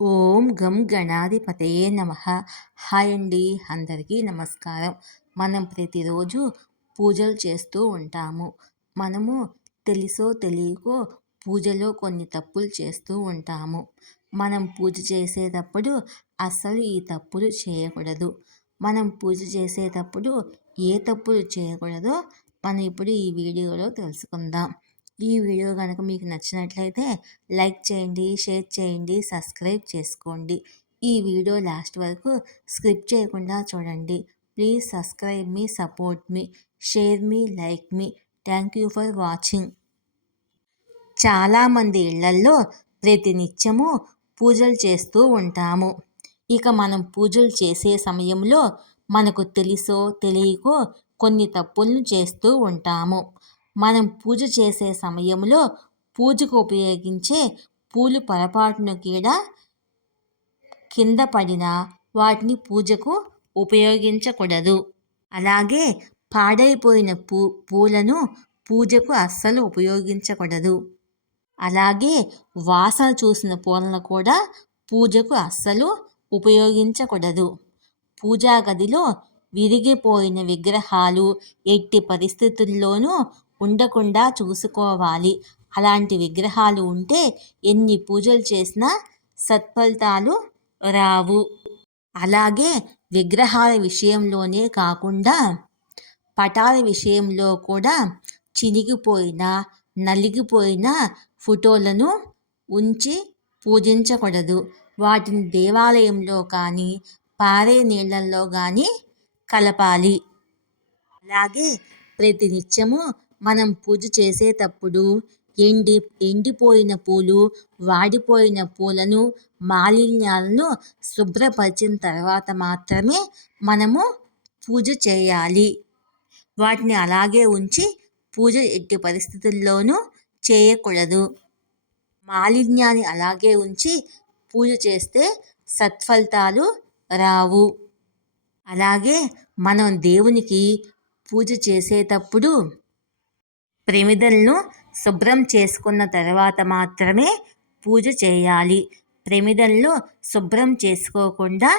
ఓం గం గణాధిపతయే నమః. హాయ్ అండి, అందరికీ నమస్కారం. మనం ప్రతిరోజు పూజలు చేస్తూ ఉంటాము. మనము తెలుసో తెలియకో పూజలో కొన్ని తప్పులు చేస్తూ ఉంటాము. మనం పూజ చేసేటప్పుడు అస్సలు ఈ తప్పులు చేయకూడదు. మనం పూజ చేసేటప్పుడు ఏ తప్పులు చేయకూడదో మనం ఇప్పుడు ఈ వీడియోలో తెలుసుకుందాం. ఈ వీడియో కనుక మీకు నచ్చినట్లయితే లైక్ చేయండి, షేర్ చేయండి, సబ్స్క్రైబ్ చేసుకోండి. ఈ వీడియో లాస్ట్ వరకు స్కిప్ చేయకుండా చూడండి. Please subscribe me, support me, share me, like me. Thank you for watching. చాలామంది ఇళ్లల్లో ప్రతినిత్యము పూజలు చేస్తూ ఉంటాము. ఇక మనం పూజలు చేసే సమయంలో మనకు తెలుసో తెలియకో కొన్ని తప్పులను చేస్తూ ఉంటాము. మనం పూజ చేసే సమయంలో పూజకు ఉపయోగించే పూలు పొరపాటున కింద పడినా వాటిని పూజకు ఉపయోగించకూడదు. అలాగే పాడైపోయిన పూలను పూజకు అస్సలు ఉపయోగించకూడదు. అలాగే వాసన చూసిన పూలను కూడా పూజకు అస్సలు ఉపయోగించకూడదు. పూజా గదిలో విరిగిపోయిన విగ్రహాలు ఎట్టి పరిస్థితుల్లోనూ ఉండకుండా చూసుకోవాలి. అలాంటి విగ్రహాలు ఉంటే ఎన్ని పూజలు చేసినా సత్ఫలితాలు రావు. అలాగే విగ్రహాల విషయంలోనే కాకుండా పటాల విషయంలో కూడా చినిగిపోయిన, నలిగిపోయిన ఫోటోలను ఉంచి పూజించకూడదు. వాటిని దేవాలయంలో కానీ పారే నీళ్ళల్లో కానీ కలపాలి. అలాగే ప్రతినిత్యము మనం పూజ చేసేటప్పుడు ఎండిపోయిన పూలు, వాడిపోయిన పూలను, మాలిన్యాలను శుభ్రపరిచిన తర్వాత మాత్రమే మనము పూజ చేయాలి. వాటిని అలాగే ఉంచి పూజ ఎట్టి పరిస్థితుల్లోనూ చేయకూడదు. మాలిన్యాన్ని అలాగే ఉంచి పూజ చేస్తే సత్ఫలితాలు రావు. అలాగే మనం దేవునికి పూజ చేసేటప్పుడు ప్రమిదలను శుభ్రం చేసుకున్న తర్వాత మాత్రమే పూజ చేయాలి. ప్రమిదలను శుభ్రం చేసుకోకుండా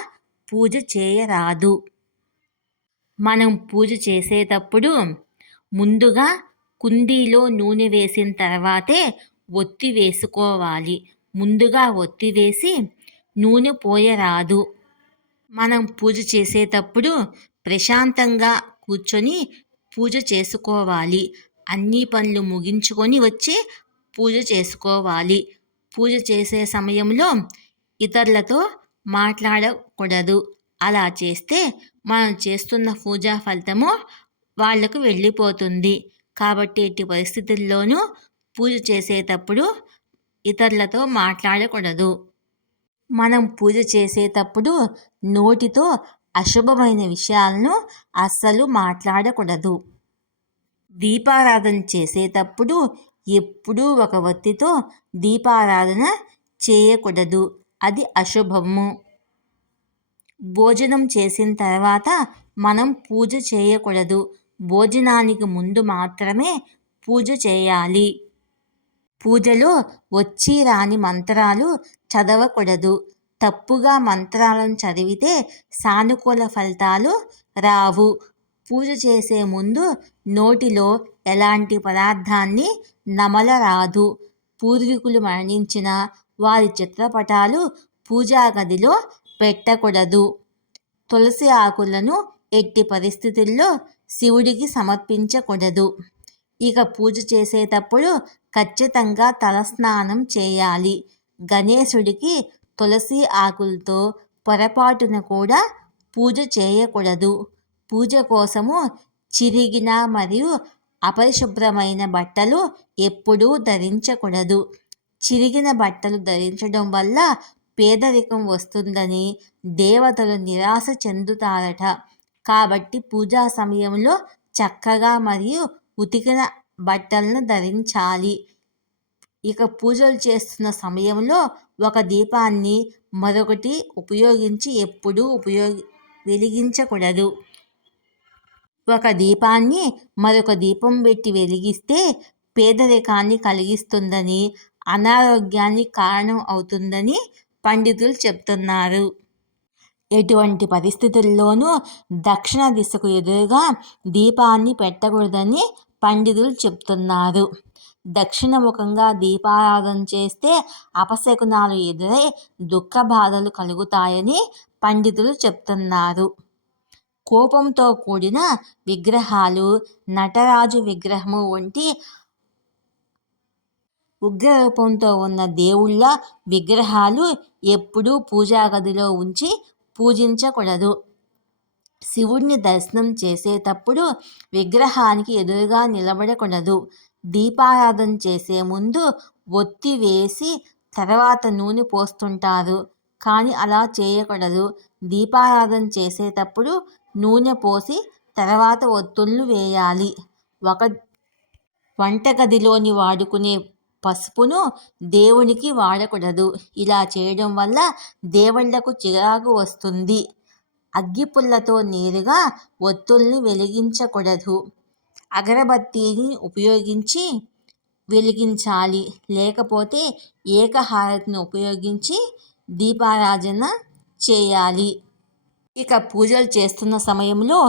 పూజ చేయరాదు. మనం పూజ చేసేటప్పుడు ముందుగా కుండీలో నూనె వేసిన తర్వాతే ఒత్తి వేసుకోవాలి. ముందుగా ఒత్తి వేసి నూనె పోయరాదు. మనం పూజ చేసేటప్పుడు ప్రశాంతంగా కూర్చొని పూజ చేసుకోవాలి. అన్ని పనులు ముగించుకొని వచ్చి పూజ చేసుకోవాలి. పూజ చేసే సమయంలో ఇతరులతో మాట్లాడకూడదు. అలా చేస్తే మనం చేస్తున్న పూజా ఫలితము వాళ్లకు వెళ్ళిపోతుంది. కాబట్టి ఎట్టి పరిస్థితుల్లోనూ పూజ చేసేటప్పుడు ఇతరులతో మాట్లాడకూడదు. మనం పూజ చేసేటప్పుడు నోటితో అశుభమైన విషయాలను అస్సలు మాట్లాడకూడదు. దీపారాధన చేసేటప్పుడు ఎప్పుడూ ఒక ఒత్తితో దీపారాధన చేయకూడదు. అది అశుభము. భోజనం చేసిన తర్వాత మనం పూజ చేయకూడదు. భోజనానికి ముందు మాత్రమే పూజ చేయాలి. పూజలో వచ్చి రాని మంత్రాలు చదవకూడదు. తప్పుగా మంత్రాలను చదివితే సానుకూల ఫలితాలు రావు. పూజ చేసే ముందు నోటిలో ఎలాంటి పదార్థాన్ని నమలరాదు. పూర్వీకులు మరణించిన వారి చిత్రపటాలు పూజా గదిలో పెట్టకూడదు. తులసి ఆకులను ఎట్టి పరిస్థితుల్లో శివుడికి సమర్పించకూడదు. ఇక పూజ చేసేటప్పుడు ఖచ్చితంగా తలస్నానం చేయాలి. గణేశుడికి తులసి ఆకులతో పొరపాటున కూడా పూజ చేయకూడదు. పూజ కోసము చిరిగిన మరియు అపరిశుభ్రమైన బట్టలు ఎప్పుడూ ధరించకూడదు. చిరిగిన బట్టలు ధరించడం వల్ల పేదరికం వస్తుందని దేవతలు నిరాశ చెందుతారట. కాబట్టి పూజా సమయంలో చక్కగా మరియు ఉతికిన బట్టలను ధరించాలి. ఇక పూజలు చేస్తున్న సమయంలో ఒక దీపాన్ని మరొకటి ఉపయోగించి ఎప్పుడూ వెలిగించకూడదు. ఒక దీపాన్ని మరొక దీపం పెట్టి వెలిగిస్తే పేదరికాన్ని కలిగిస్తుందని, అనారోగ్యానికి కారణం అవుతుందని పండితులు చెప్తున్నారు. ఎటువంటి పరిస్థితుల్లోనూ దక్షిణ దిశకు ఎదురుగా దీపాన్ని పెట్టకూడదని పండితులు చెప్తున్నారు. దక్షిణముఖంగా దీపారాధన చేస్తే అపశకునాలు ఎదురై దుఃఖ బాధలు కలుగుతాయని పండితులు చెప్తున్నారు. కోపంతో కూడిన విగ్రహాలు, నటరాజు విగ్రహము వంటి ఉగ్రరూపంతో ఉన్న దేవుళ్ళ విగ్రహాలు ఎప్పుడూ పూజా గదిలో ఉంచి పూజించకూడదు. శివుడిని దర్శనం చేసేటప్పుడు విగ్రహానికి ఎదురుగా నిలబడకూడదు. దీపారాధన చేసే ముందు ఒత్తి వేసి తర్వాత నూనె పోస్తుంటారు, కానీ అలా చేయకూడదు. దీపారాధన చేసేటప్పుడు నూనె పోసి తర్వాత ఒత్తులను వేయాలి. వంటగదిలోని వాడుకునే పసుపును దేవునికి వాడకూడదు. ఇలా చేయడం వల్ల దేవుళ్లకు చిరాకు వస్తుంది. అగ్గిపుల్లతో నేరుగా ఒత్తుల్ని వెలిగించకూడదు. అగరబత్తీని ఉపయోగించి వెలిగించాలి, లేకపోతే ఏకహారతిని ఉపయోగించి దీపారాధన చేయాలి. ఇక పూజలు చేస్తున్న సమయంలో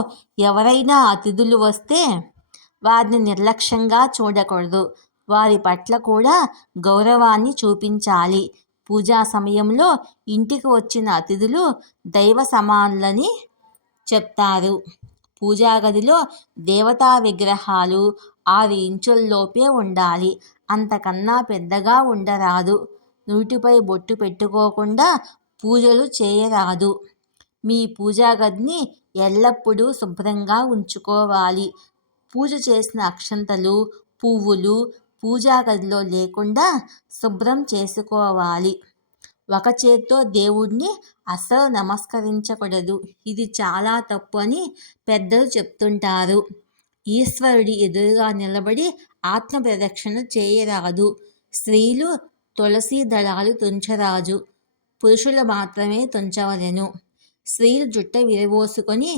ఎవరైనా అతిథులు వస్తే వారిని నిర్లక్ష్యంగా చూడకూడదు. వారి పట్ల కూడా గౌరవాన్ని చూపించాలి. పూజా సమయంలో ఇంటికి వచ్చిన అతిథులు దైవ సమానులని చెప్తారు. పూజా గదిలో దేవతా విగ్రహాలు 6 ఇంచుల్లోపే ఉండాలి. అంతకన్నా పెద్దగా ఉండరాదు. నుదుటిపై బొట్టు పెట్టుకోకుండా పూజలు చేయరాదు. మీ పూజా గదిని ఎల్లప్పుడూ శుభ్రంగా ఉంచుకోవాలి. పూజ చేసిన అక్షంతలు, పువ్వులు పూజా గదిలో లేకుండా శుభ్రం చేసుకోవాలి. ఒక చేత్తో దేవుడిని అస్సలు నమస్కరించకూడదు. ఇది చాలా తప్పు అని పెద్దలు చెప్తుంటారు. ఈశ్వరుడి ఎదురుగా నిలబడి ఆత్మ ప్రదక్షిణ చేయరాదు. స్త్రీలు తులసి దళాలు తుంచరాదు. పురుషులు మాత్రమే తుంచవలెను. స్త్రీలు జుట్ట విరబోసుకొని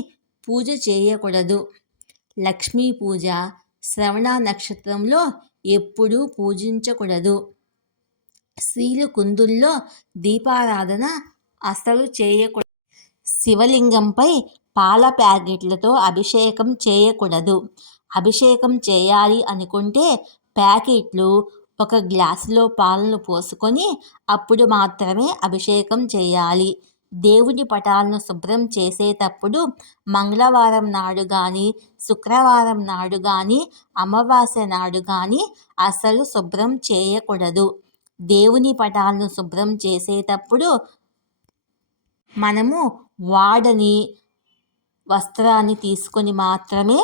పూజ చేయకూడదు. లక్ష్మీ పూజ శ్రవణ నక్షత్రంలో ఎప్పుడూ పూజించకూడదు. స్త్రీలు కుందుల్లో దీపారాధన అస్సలు చేయకూడదు. శివలింగంపై పాల ప్యాకెట్లతో అభిషేకం చేయకూడదు. అభిషేకం చేయాలి అనుకుంటే ప్యాకెట్లు ఒక గ్లాసులో పాలను పోసుకొని అప్పుడు మాత్రమే అభిషేకం చేయాలి. దేవుని పటాలను శుభ్రం చేసేటప్పుడు మంగళవారం నాడు కానీ, శుక్రవారం నాడు కానీ, అమావాస్య నాడు కానీ అస్సలు శుభ్రం చేయకూడదు. దేవుని పటాలను శుభ్రం చేసేటప్పుడు మనము వాడని వస్త్రాన్ని తీసుకొని మాత్రమే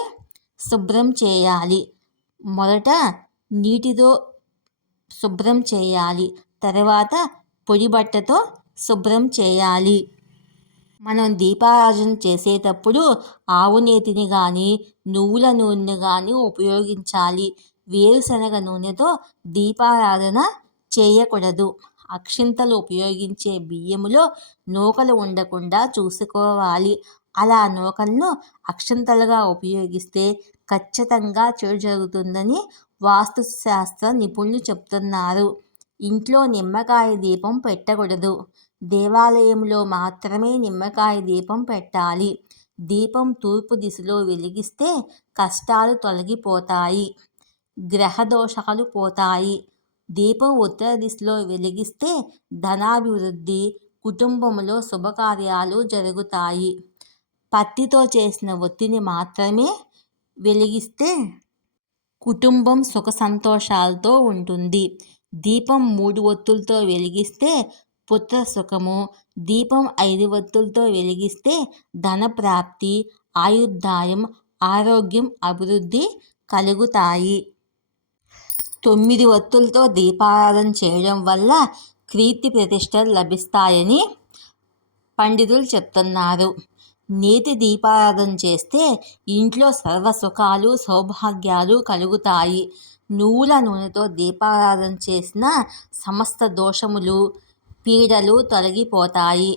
శుభ్రం చేయాలి. మొదట నీటితో శుభ్రం చేయాలి, తర్వాత పొడి బట్టతో శుభ్రం చేయాలి. మనం దీపారాధన చేసేటప్పుడు ఆవు నేతిని కానీ, నువ్వుల నూనె కానీ ఉపయోగించాలి. వేరుశనగ నూనెతో దీపారాధన చేయకూడదు. అక్షింతలు ఉపయోగించే బియ్యములో నూకలు ఉండకుండా చూసుకోవాలి. అలా నూకలను అక్షింతలుగా ఉపయోగిస్తే ఖచ్చితంగా చెడు జరుగుతుందని వాస్తుశాస్త్ర నిపుణులు చెప్తున్నారు. ఇంట్లో నిమ్మకాయ దీపం పెట్టకూడదు. దేవాలయంలో మాత్రమే నిమ్మకాయ దీపం పెట్టాలి. దీపం తూర్పు దిశలో వెలిగిస్తే కష్టాలు తొలగిపోతాయి, గ్రహదోషాలు పోతాయి. దీపం ఉత్తర దిశలో వెలిగిస్తే ధనాభివృద్ధి, కుటుంబంలో శుభకార్యాలు జరుగుతాయి. పత్తితో చేసిన ఒత్తిని మాత్రమే వెలిగిస్తే కుటుంబం సుఖ సంతోషాలతో ఉంటుంది. దీపం 3 ఒత్తులతో వెలిగిస్తే పుత్ర సుఖము, దీపం 5 ఒత్తులతో వెలిగిస్తే ధనప్రాప్తి, ఆయుర్దాయం, ఆరోగ్యం, అభివృద్ధి కలుగుతాయి. 9 ఒత్తులతో దీపారాధన చేయడం వల్ల కీర్తి ప్రతిష్టలు లభిస్తాయని పండితులు చెప్తున్నారు. నేతి దీపారాధన చేస్తే ఇంట్లో సర్వసుఖాలు, సౌభాగ్యాలు కలుగుతాయి. నువ్వుల నూనెతో దీపారాధన చేసిన సమస్త దోషములు, పీడలు తొలగిపోతాయి.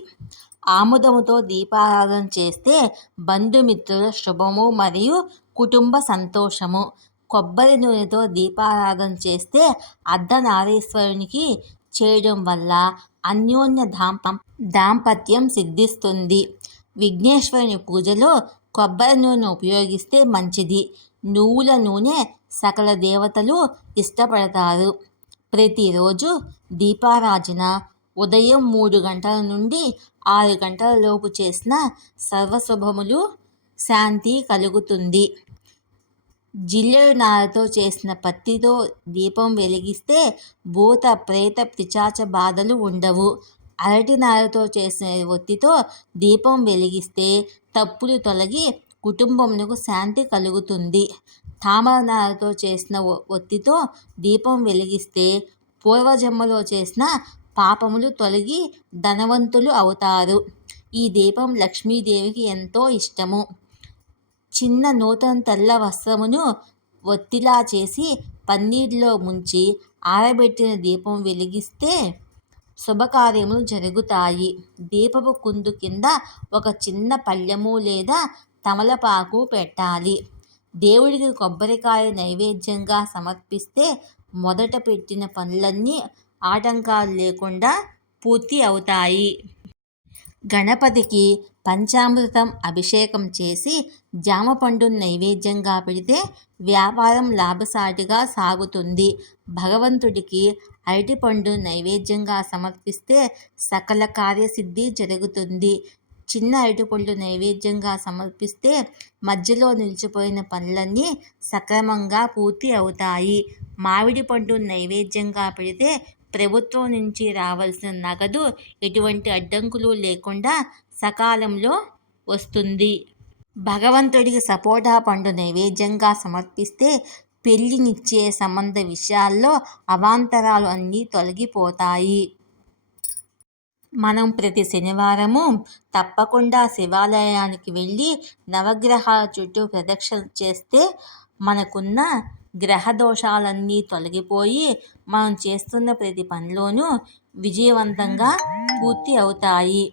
ఆముదముతో దీపారాధన చేస్తే బంధుమిత్రుల శుభము మరియు కుటుంబ సంతోషము. కొబ్బరి నూనెతో దీపారాధన చేస్తే అర్ధనారీశ్వరునికి చేయడం వల్ల అన్యోన్య దాంపత్యం సిద్ధిస్తుంది. విఘ్నేశ్వరుని పూజలో కొబ్బరి నూనె ఉపయోగిస్తే మంచిది. నువ్వుల నూనె సకల దేవతలు ఇష్టపడతారు. ప్రతిరోజు దీపారాజన ఉదయం 3 గంటల నుండి 6 గంటల లోపు చేసిన సర్వశుభములు, శాంతి కలుగుతుంది. జిల్లేడు నారతో చేసిన పత్తితో దీపం వెలిగిస్తే భూత ప్రేత పిశాచ బాధలు ఉండవు. అరటి నారతో చేసిన ఒత్తితో దీపం వెలిగిస్తే తప్పులు తొలగి కుటుంబమునకు శాంతి కలుగుతుంది. తామర నారతో చేసిన ఒత్తితో దీపం వెలిగిస్తే పూర్వజన్మలో చేసిన పాపములు తొలగి ధనవంతులు అవుతారు. ఈ దీపం లక్ష్మీదేవికి ఎంతో ఇష్టము. చిన్న నూతన తెల్ల వస్త్రమును ఒత్తిలా చేసి పన్నీటిలో ముంచి ఆరబెట్టిన దీపం వెలిగిస్తే శుభకార్యములు జరుగుతాయి. దీపపు కుందు కింద ఒక చిన్న పళ్ళెము లేదా తమలపాకు పెట్టాలి. దేవుడికి కొబ్బరికాయ నైవేద్యంగా సమర్పిస్తే మొదట పెట్టిన పనులన్నీ ఆటంకాలు లేకుండా పూర్తి అవుతాయి. గణపతికి పంచామృతం అభిషేకం చేసి జామపండును నైవేద్యంగా పెడితే వ్యాపారం లాభసాటిగా సాగుతుంది. భగవంతుడికి అరటిపండు నైవేద్యంగా సమర్పిస్తే సకల కార్యసిద్ధి జరుగుతుంది. చిన్న అరటిపండు నైవేద్యంగా సమర్పిస్తే మధ్యలో నిలిచిపోయిన పనులన్నీ సక్రమంగా పూర్తి అవుతాయి. మామిడి పండు నైవేద్యంగా పెడితే ప్రభుత్వం నుంచి రావాల్సిన నగదు ఎటువంటి అడ్డంకులు లేకుండా సకాలంలో వస్తుంది. భగవంతుడికి సపోటా పండు నైవేద్యంగా సమర్పిస్తే పెళ్లినిచ్చే సంబంధ విషయాల్లో అవాంతరాలు అన్నీ తొలగిపోతాయి. మనం ప్రతి శనివారము తప్పకుండా శివాలయానికి వెళ్ళి నవగ్రహాల చుట్టూ ప్రదక్షిణ చేస్తే మనకున్న గ్రహ దోషాలన్నీ తొలగిపోయి మనం చేస్తున్న ప్రతి పనిలోనూ విజయవంతంగా పూర్తి అవుతాయి.